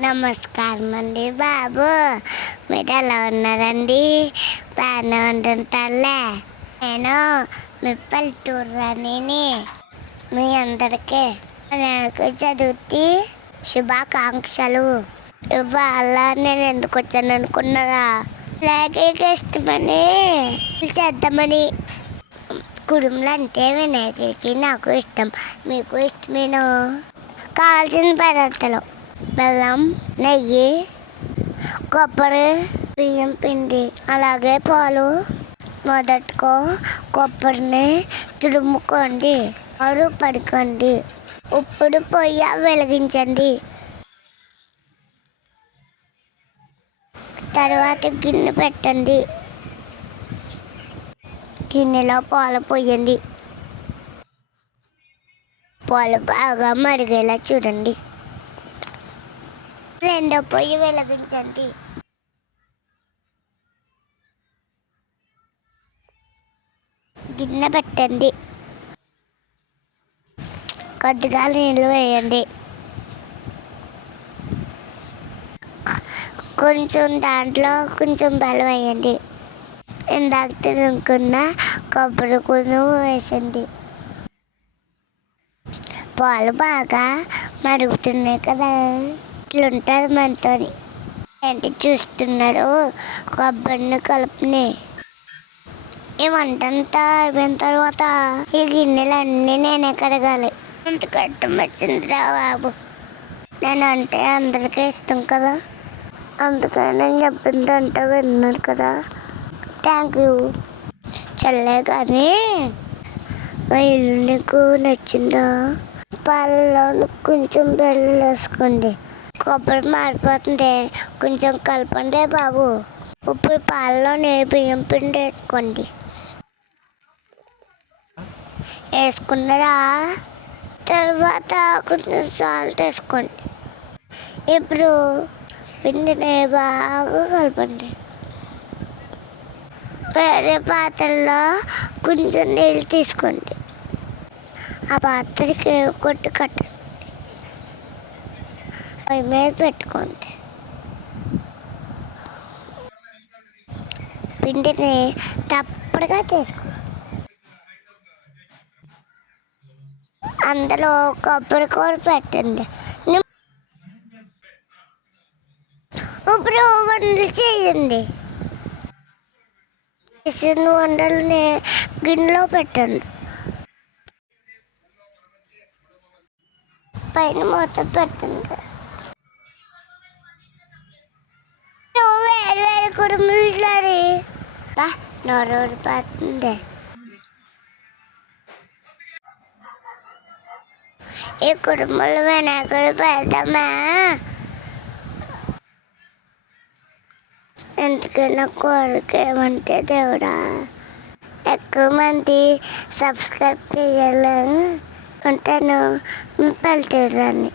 నమస్కారం అండి బాబు. మీరు ఎలా ఉన్నారండి? బాగానే ఉంటుంటారులే. నేను మీ పల్లెటూరుని. మీ అందరికీ నాకు చదువుతి శుభాకాంక్షలు. ఇవాళ నేను ఎందుకు వచ్చాను అనుకున్నారా? అలాగే ఇష్టమని చేద్దామని. కుడుములు అంటే వినాయకుడికి నాకు ఇష్టం, మీకు ఇష్టమేనో. కావాల్సిన పదార్థాలు: బెల్లం, నెయ్యి, కొబ్బరి, బియ్యం పిండి, అలాగే పాలు. మొదటగా కొబ్బరిని తురుముకోండి, ఆరు పడుకోండి. ఇప్పుడు పొయ్యి వెలిగించండి. తర్వాత గిన్నె పెట్టండి. గిన్నెలో పాలు పోయండి. పాలు బాగా మరిగేలా చూడండి. రెండో పొయ్యి వెలిగించండి. గిన్నె పెట్టండి. కొద్దిగా నీళ్ళు వేయండి. దాంట్లో కొంచెం బెల్లం వేయండి. ఇందాక తినుకున్న కొబ్బరి కూను వేసండి. పాలు బాగా మరుగుతున్నాయి కదా, ఇట్లుంటుంది మనతో. ఏంటి చూస్తున్నాడు? కొబ్బరిని కలుపుని. ఈ వంటంతా అయిపోయిన తర్వాత ఈ గిన్నెలన్నీ నేనే కడగాలి. ఇంత కట్టం వచ్చిందిరా బాబు. నేనంటే అందరికీ ఇష్టం కదా, అందుకని నేను చెప్పింది అంటే విన్నారు కదా. Thank you. చల్లే కానీ ఇల్లు నీకు నచ్చిందా? పాలలో కొంచెం బెల్లం వేసుకోండి. కొబ్బరి మారిపోతుంది, కొంచెం కలపండి బాబు. ఇప్పుడు పాలలో బియ్యం పిండి వేసుకోండి. వేసుకున్నారా? తర్వాత కొంచెం సాల్ట్ వేసుకోండి. ఇప్పుడు పిండిని బాగా కలపండి. వేరే పాత్రలో కొంచెం నీళ్ళు తీసుకోండి. ఆ పాత్రకి కొట్టు కట్టండి. పొయ్యి మీద పెట్టుకోండి. పిండిని తప్పడుగా తీసుకోండి. అందులో కొబ్బరి కూర పెట్టండి. ఇప్పుడు వంటలు చేయండి. చేసిన వంటలని గిన్నెలో పెట్టండి. పైన మూత పెట్టండి. వేరు వేరు కుడుములు నోరు పడుతుంది. ఈ కుడుములు వినాయకుడు పెడతామా? ఎందుకైనా కోరిక ఏమంటే దేవుడా, ఎక్కువ మంది సబ్స్క్రైబ్ చేయాలని ఉంటాను. పల్లెటూరుని.